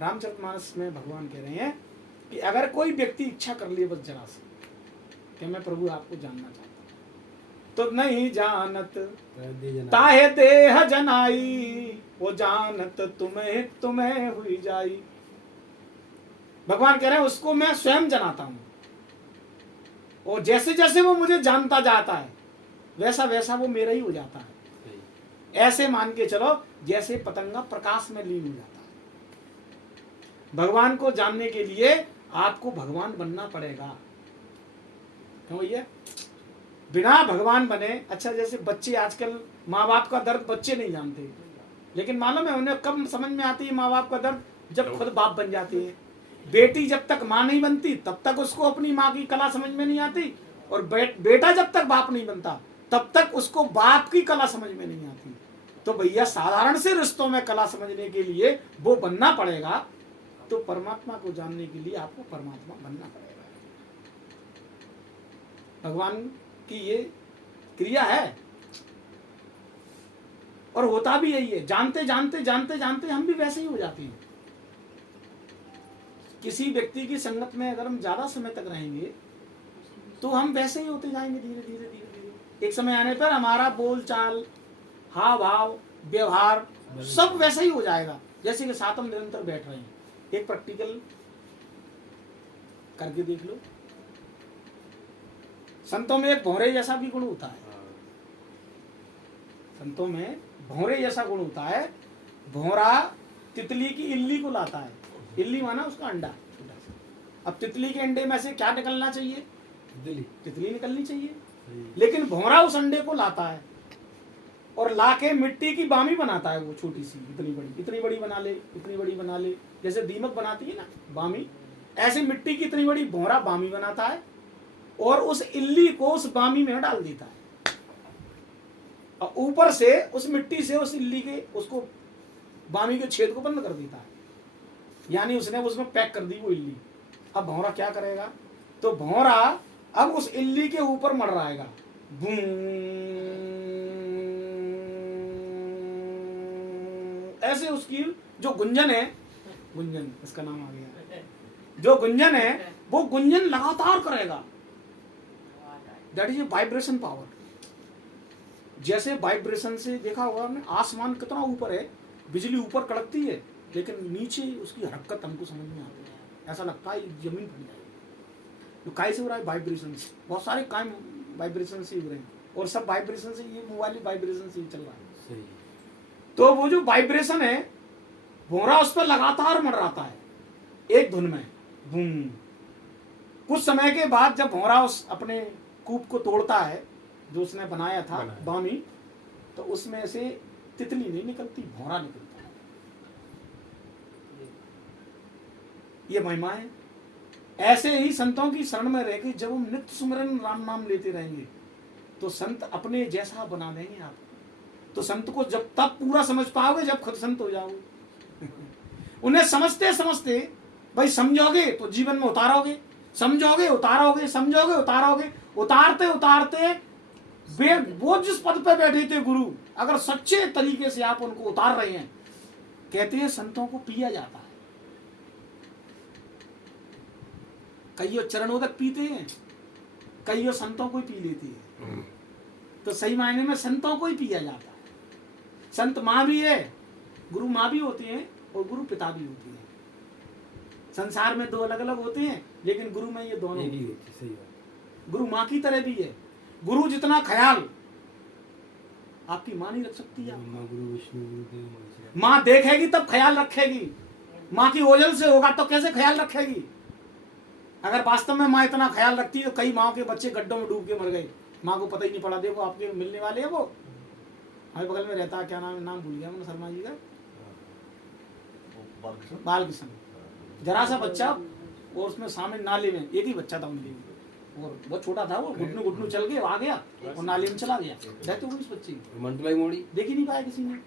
रामचरितमानस में भगवान कह रहे हैं कि अगर कोई व्यक्ति इच्छा कर लिए बस जरा से कि मैं प्रभु आपको जानना चाहता हूं, तो नहीं जानत ताहे देह जनाई, वो जानत तुम्हें तुम्हें हुई जाई। भगवान कह रहे हैं उसको मैं स्वयं जनाता हूं, और जैसे जैसे वो मुझे जानता जाता है वैसा वैसा वो मेरा ही हो जाता है। ऐसे मान के चलो जैसे पतंगा प्रकाश में लीन हो जाता है। भगवान को जानने के लिए आपको भगवान बनना पड़ेगा। क्यों भैया? बिना भगवान बने, अच्छा जैसे बच्चे आजकल माँ बाप का दर्द बच्चे नहीं जानते, लेकिन मालूम है उन्हें कब समझ में आती है माँ बाप का दर्द? जब खुद बाप बन जाती है। बेटी जब तक माँ नहीं बनती तब तक उसको अपनी माँ की कला समझ में नहीं आती, और बेटा जब तक बाप नहीं बनता तब तक उसको बाप की कला समझ में नहीं आती। तो भैया साधारण से रिश्तों में कला समझने के लिए वो बनना पड़ेगा, तो परमात्मा को जानने के लिए आपको परमात्मा बनना पड़ेगा। भगवान की ये क्रिया है, और होता भी यही है। जानते जानते जानते जानते हम भी वैसे ही हो जाते हैं। किसी व्यक्ति की संगत में अगर हम ज्यादा समय तक रहेंगे तो हम वैसे ही होते जाएंगे धीरे धीरे धीरे धीरे। एक समय आने पर हमारा बोल चाल, हाव भाव, व्यवहार सब वैसा ही हो जाएगा जैसे कि साथ हम निरंतर बैठ रहे हैं। एक प्रैक्टिकल करके देख लो। संतों में एक भौरे जैसा भी गुण होता है। संतों में भौरे जैसा गुण होता है। भौरा तितली की इल्ली को लाता है। इल्ली माना उसका अंडा छोटा सा। अब तितली के अंडे में से क्या निकलना चाहिए? तितली निकलनी चाहिए, लेकिन भौरा उस अंडे को लाता है और लाके मिट्टी की बामी बनाता है। वो छोटी सी इतनी बड़ी बना ले, इतनी बड़ी बना ले, जैसे दीमक बनाती है ना बामी, ऐसे मिट्टी की इतनी बड़ी भौरा बामी बनाता है और उस इल्ली को उस बामी में डाल देता है, और ऊपर से उस मिट्टी से उस इल्ली के उसको बामी के छेद को बंद कर देता है। यानी उसने उसमें पैक कर दी वो इल्ली। अब भौरा क्या करेगा? तो भौरा अब उस इल्ली के ऊपर मंडराएगा, ऐसे उसकी जो गुंजन है, गुंजन इसका नाम आ गया, जो गुंजन है वो गुंजन लगातार करेगा। That is a vibration power. जैसे वाइब्रेशन से देखा होगा हमने, आसमान कितना ऊपर है, बिजली ऊपर कड़कती है लेकिन नीचे उसकी हरकत हमको समझ में आती है। ऐसा लगता है जमीन फट जाएगी। तो काय से हो रहा है? वाइब्रेशन से। बहुत सारे काम वाइब्रेशन से हो रहे हैं, और सब वाइब्रेशन से, ये मोबाइल वाइब्रेशन से ही चल रहा है। सही। तो वो जो वाइब्रेशन है, भौरा उस पर लगातार मंडराता है एक धुन में, बूम। कुछ समय के बाद जब भौरा उस अपने कूप को तोड़ता है जो उसने बनाया था बामी, तो उसमें से तितली नहीं निकलती, भौरा निकलता है। ये महिमा है। ऐसे ही संतों की शरण में रहकर जब हम नित्य सुमिरन राम नाम लेते रहेंगे तो संत अपने जैसा बना देंगे आपको। तो संत को जब तब पूरा समझ पाओगे जब खुद संत हो जाओगे। उन्हें समझते समझते भाई समझोगे तो जीवन में उतारोगे, समझोगे उतारोगे, समझोगे उतारोगे, उतारते उतारते वो जिस पद पे बैठे थे गुरु, अगर सच्चे तरीके से आप उनको उतार रहे हैं, कहते हैं संतों को पिया जाता है। कईयों चरणोदक पीते हैं, कईयों संतों को ही पी लेती है। तो सही मायने में संतों को ही पिया जाता है। संत माँ भी है, गुरु माँ भी होते हैं और गुरु पिता भी होते हैं। संसार में दो अलग अलग होते हैं, लेकिन गुरु में ये दोनों ही होते हैं। सही बात। गुरु माँ की तरह भी है। गुरु जितना ख्याल आपकी माँ नहीं रख सकती है। माँ देखेगी तब ख्याल रखेगी। माँ की ओझल से होगा तो कैसे ख्याल रखेगी? अगर वास्तव में माँ इतना ख्याल रखती तो कई माँ के बच्चे गड्ढों में डूब के मर गए, माँ को पता ही नहीं पड़ा। देखो आपके मिलने वाले हैं, वो हमारे बगल में रहता है, क्या नाम भूल गया मैंने, शर्मा जी का, बालकृष्ण। जरा सा बच्चा, और उसमें सामने नाले में एक ही बच्चा था उनके, और बहुत छोटा था, वो घुटनू घुटनू चल के आ गया और नाले में चला गया। रहते हुए इस बच्चे की मंटुलाई मोड़ी देख ही नहीं पाया किसी ने।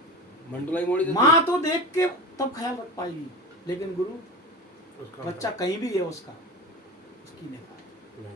मंटुलाई मोड़ी माँ तो देख के तब ख्याल रख पाएगी, लेकिन गुरु बच्चा कहीं भी है उसका, उसकी नहीं।